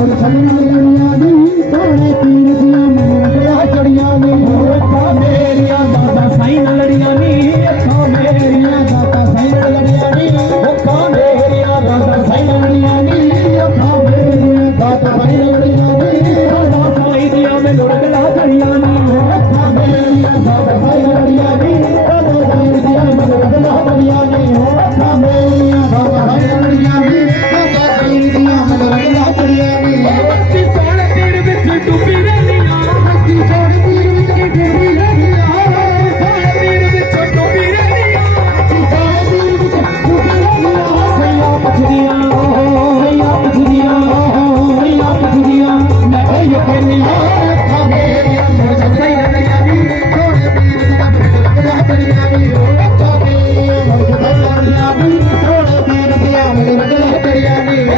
ஒரு சன்னம்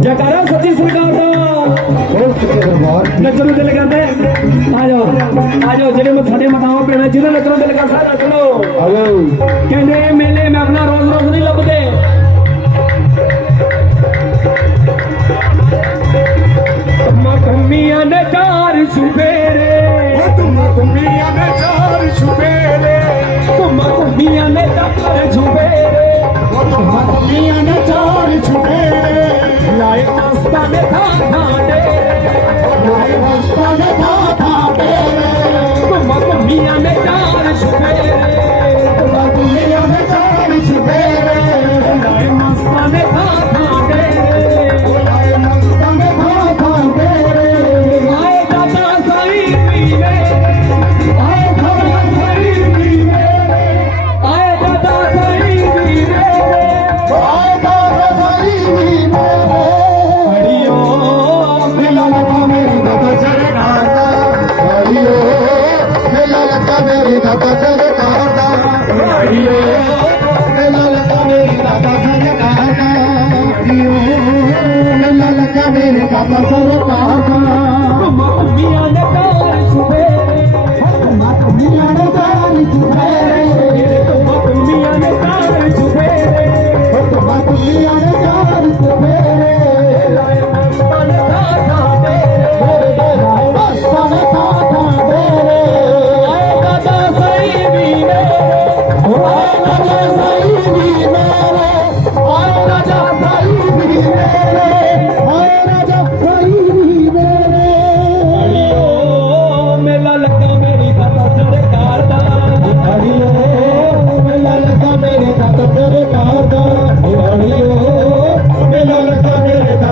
ਜਕਾਰਾ ਸੱਚੀ ਸਰਕਾਰ ਦਾ। ਨੱਚਣ ਨੂੰ ਦਿਲ ਕਰਦਾ ਆ ਜਾਓ ਆ ਜਾਓ ਜਿਹੜੇ ਸਾਡੇ ਮਤਾਵਾਂ ਪੈਣਾ ਜਿਹਨਾਂ ਨੱਚਣ ਦਿਲ ਕਰਦਾ ਰੱਖ ਲਓ। ਕਹਿੰਦੇ ਮੇਲੇ Aplausos.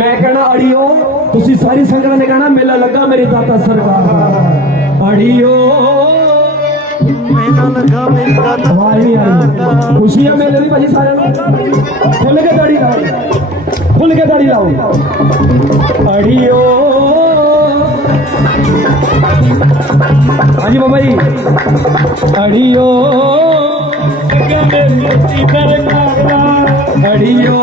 ਮੈਂ ਕਹਿਣਾ ਅੜੀਓ ਤੁਸੀਂ ਸਾਰੀ ਸੰਗਤ ਨੇ ਕਹਿਣਾ ਮੇਲਾ ਲੱਗਾ ਮੇਰੀ ਦਾਤਾ ਸਰਕਾਰ ਅੜੀਓ। ਮੇਲਾ ਲੱਗਾ ਮੇਰੀ ਦਾਤਾ ਆਵਾਜ਼ ਨਹੀਂ ਆ ਰਹੀ ਖੁਸ਼ੀਆਂ ਮੇਲੇ ਦੀ ਭਾਜੀ ਸਾਰਿਆਂ ਨੂੰ? ਖੁੱਲ ਕੇ ਦਾੜੀ ਲਾਓ। ਖੁੱਲ ਕੇ ਦਾੜੀ ਲਾਓ। ਅੜੀਓ। ਹਾਂਜੀ ਬਾਬਾ ਜੀ। ਅੜੀਓ। ਕਹਿੰਦੇ ਮੁਕਤੀ ਸਰਕਾਰ ਅੜੀਓ।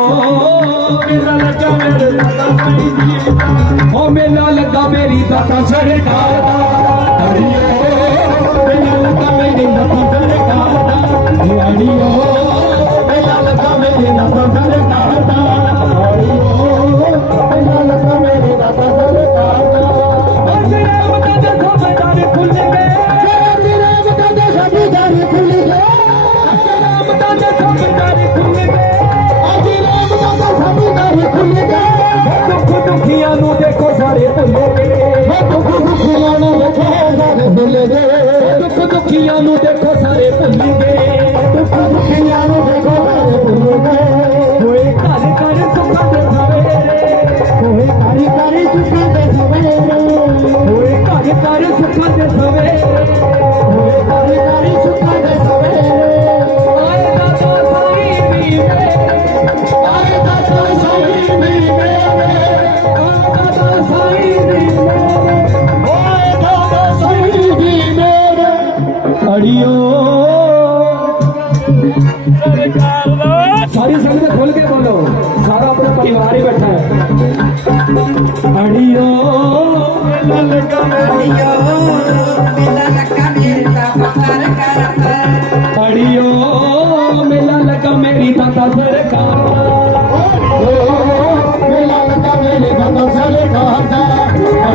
ਮੇਲਾ ਲੱਗਾ ਮੇਰੇ ਦਾਤਾ ਸੜੀ ਜੀ ਦਾ ਹੋ ਮੇਲਾ ਲੱਗਾ ਮੇਰੀ ਦਾਤਾ ਸਰਕਾਰ ਦਾ। ਅੜੀਓ ਮੇਲਾ ਲੱਗਾ ਮੇਰੀ ਦਾਤਾ ਸਰਕਾਰ ਦਾ। ਅੜੀਓ ਮੇਲਾ ਲੱਗਾ ਮੇਰੀ ਦਾਤਾ ਦੁੱਖ ਦੁਖੀਆਂ ਨੂੰ ਦੇਖੋ ਸਾਰੇ ਭੁੱਲ ਸਾਰੀ ਸੰਗਤ ਖੁੱਲ ਕੇ ਬੋਲੋ। ਸਾਰਾ ਆਪਣਾ ਪਰਿਵਾਰ ਹੀ ਬੈਠਾ ਹੈ। ਅੜੀਓ ਲਲਕਾ ਮੜੀਓ